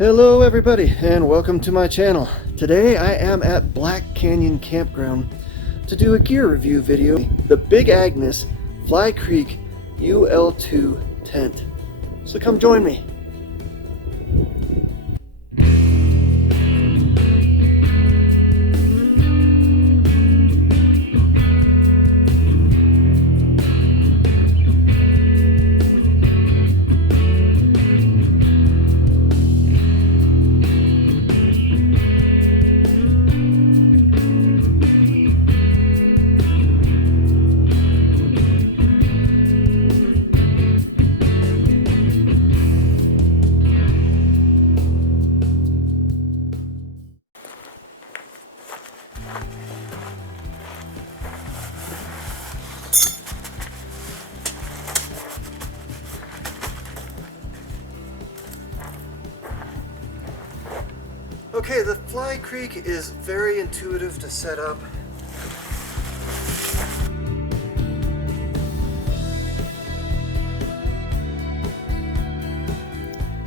Hello everybody and welcome to my channel. Today I am at Black Canyon Campground to do a gear review video. The Big Agnes Fly Creek UL2 tent. So come join me. Okay, the Fly Creek is very intuitive to set up.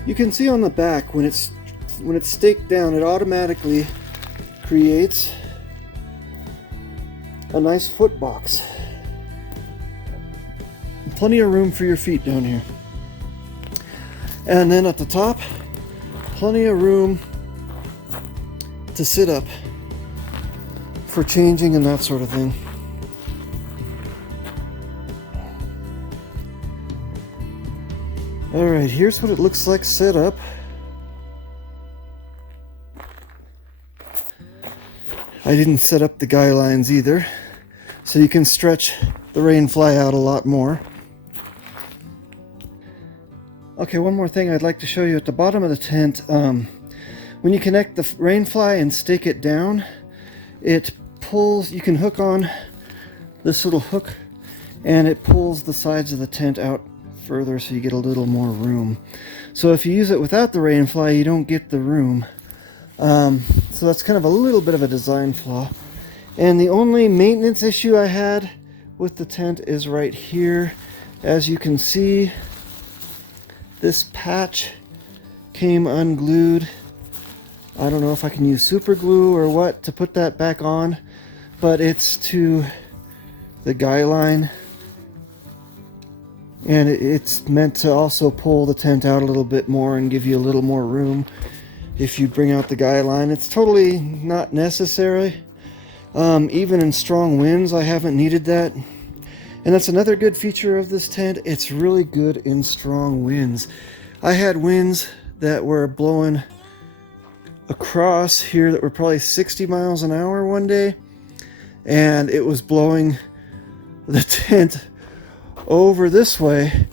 You can see on the back when it's staked down, it automatically creates a nice foot box. Plenty of room for your feet down here. And then at the top, plenty of room to sit up for changing and that sort of thing. Alright, here's what it looks like set up. I didn't set up the guy lines either, so you can stretch the rain fly out a lot more. Okay, one more thing I'd like to show you at the bottom of the tent. When you connect the rain fly and stake it down, it pulls, you can hook on this little hook and it pulls the sides of the tent out further so you get a little more room. So if you use it without the rain fly, you don't get the room. So that's kind of a little bit of a design flaw. And the only maintenance issue I had with the tent is right here. As you can see, this patch came unglued. I don't know if I can use super glue or what to put that back on, but it's to the guy line, and it's meant to also pull the tent out a little bit more and give you a little more room if you bring out the guy line. It's totally not necessary. Even in strong winds I haven't needed that, and that's another good feature of this tent. It's really good in strong winds. I had winds that were blowing across here that were probably 60 miles an hour one day, and it was blowing the tent over this way,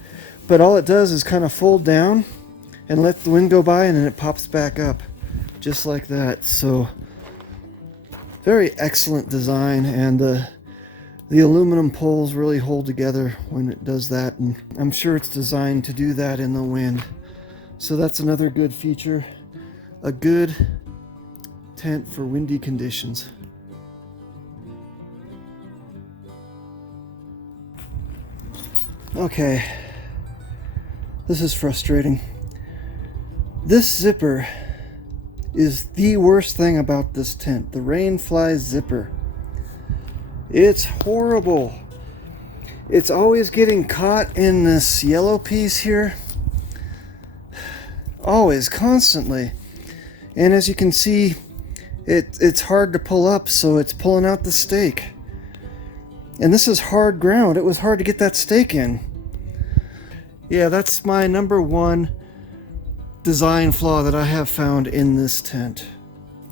but all it does is kind of fold down and let the wind go by, and then it pops back up just like that. So very excellent design, and the aluminum poles really hold together when it does that, and I'm sure it's designed to do that in the wind. So that's another good feature. A good tent for windy conditions. Okay, this is frustrating. This zipper is the worst thing about this tent. The rain fly zipper. It's horrible. It's always getting caught in this yellow piece here. Always, constantly. And as you can see, it's hard to pull up, so it's pulling out the stake. And this is hard ground. It was hard to get that stake in. Yeah, that's my number one design flaw that I have found in this tent.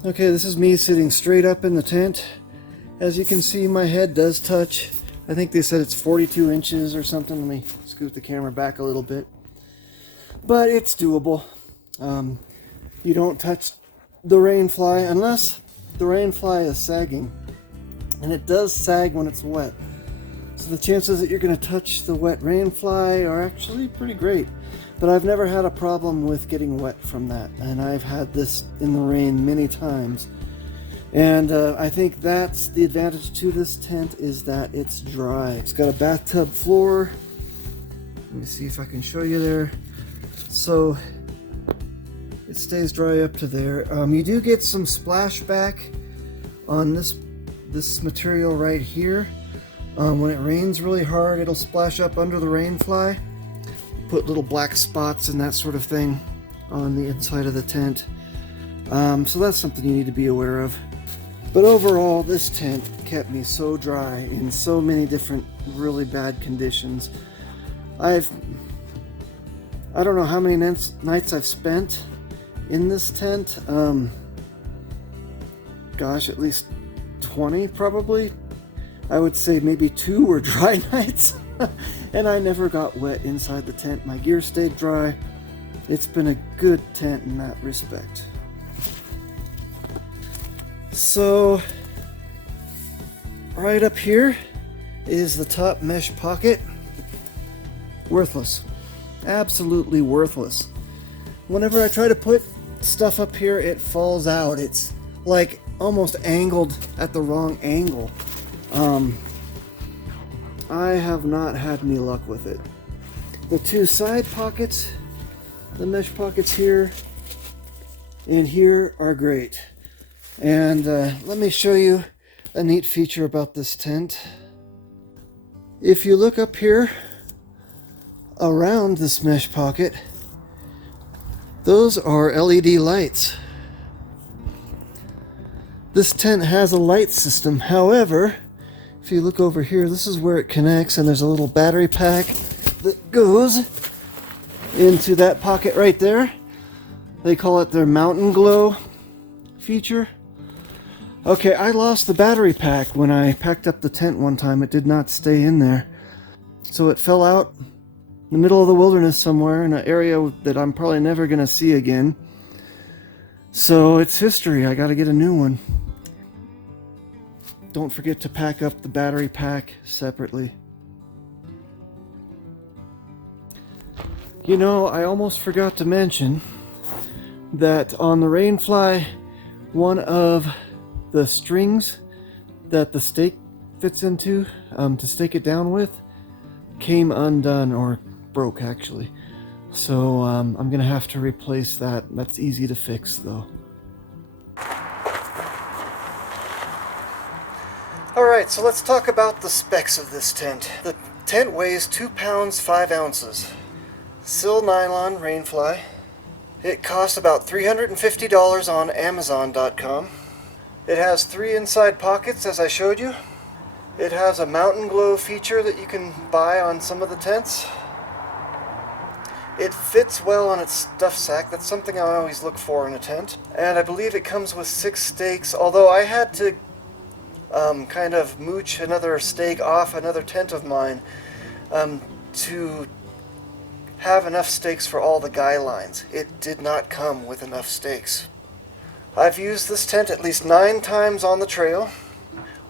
Okay, this is me sitting straight up in the tent. As you can see, my head does touch. I think they said it's 42 inches or something. Let me scoot the camera back a little bit. But it's doable. You don't touch the rain fly unless the rain fly is sagging, and it does sag when it's wet, so the chances that you're going to touch the wet rain fly are actually pretty great. But I've never had a problem with getting wet from that, and I've had this in the rain many times. And I think that's the advantage to this tent, is that it's dry. It's got a bathtub floor. Let me see if I can show you there. So It stays dry up to there. You do get some splashback on this material right here. When it rains really hard, it'll splash up under the rainfly, put little black spots and that sort of thing on the inside of the tent. So that's something you need to be aware of. But overall, this tent kept me so dry in so many different really bad conditions. I don't know how many nights I've spent in this tent. Gosh, at least 20 probably. I would say maybe 2 were dry nights. And I never got wet inside the tent. My gear stayed dry. It's been a good tent in that respect. So right up here is the top mesh pocket. Worthless. Absolutely worthless. Whenever I try to put stuff up here, it falls out. It's like almost angled at the wrong angle. I have not had any luck with it. The 2 side pockets, the mesh pockets here and here, are great. And let me show you a neat feature about this tent. If you look up here around this mesh pocket, those are LED lights. This tent has a light system. However, if you look over here, this is where it connects, and there's a little battery pack that goes into that pocket right there. They call it their mountain glow feature. Okay, I lost the battery pack when I packed up the tent one time. It did not stay in there. So it fell out in the middle of the wilderness somewhere in an area that I'm probably never going to see again. So it's history. I got to get a new one. Don't forget to pack up the battery pack separately. You know, I almost forgot to mention that on the Rainfly, one of the strings that the stake fits into to stake it down with came undone, or broke actually. So I'm gonna have to replace that. That's easy to fix though. Alright, so let's talk about the specs of this tent. The tent weighs 2 pounds 5 ounces. Sil nylon Rainfly. It costs about $350 on Amazon.com. It has 3 inside pockets, as I showed you. It has a mountain glow feature that you can buy on some of the tents. It fits well on its stuff sack. That's something I always look for in a tent. And I believe it comes with 6 stakes, although I had to kind of mooch another stake off another tent of mine to have enough stakes for all the guy lines. It did not come with enough stakes. I've used this tent at least 9 times on the trail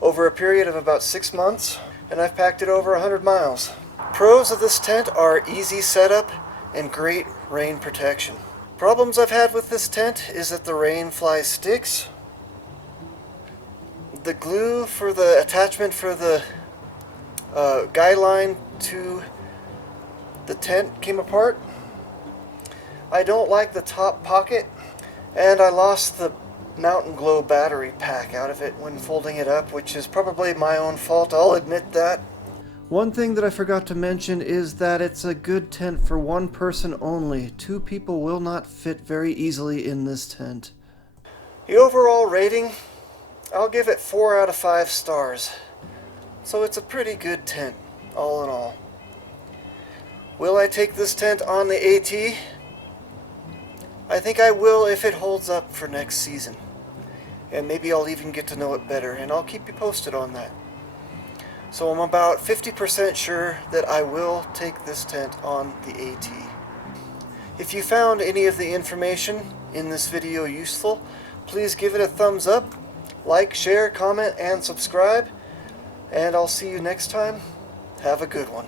over a period of about 6 months, and I've packed it over 100 miles. Pros of this tent are easy setup and great rain protection. Problems I've had with this tent is that the Rainfly sticks. The glue for the attachment for the guy line to the tent came apart. I don't like the top pocket, and I lost the mountain glow battery pack out of it when folding it up, which is probably my own fault, I'll admit that. One thing that I forgot to mention is that it's a good tent for 1 person only. 2 people will not fit very easily in this tent. The overall rating, I'll give it 4 out of 5 stars. So it's a pretty good tent, all in all. Will I take this tent on the AT? I think I will if it holds up for next season. And maybe I'll even get to know it better, and I'll keep you posted on that. So I'm about 50% sure that I will take this tent on the AT. If you found any of the information in this video useful, please give it a thumbs up, like, share, comment, and subscribe. And I'll see you next time. Have a good one.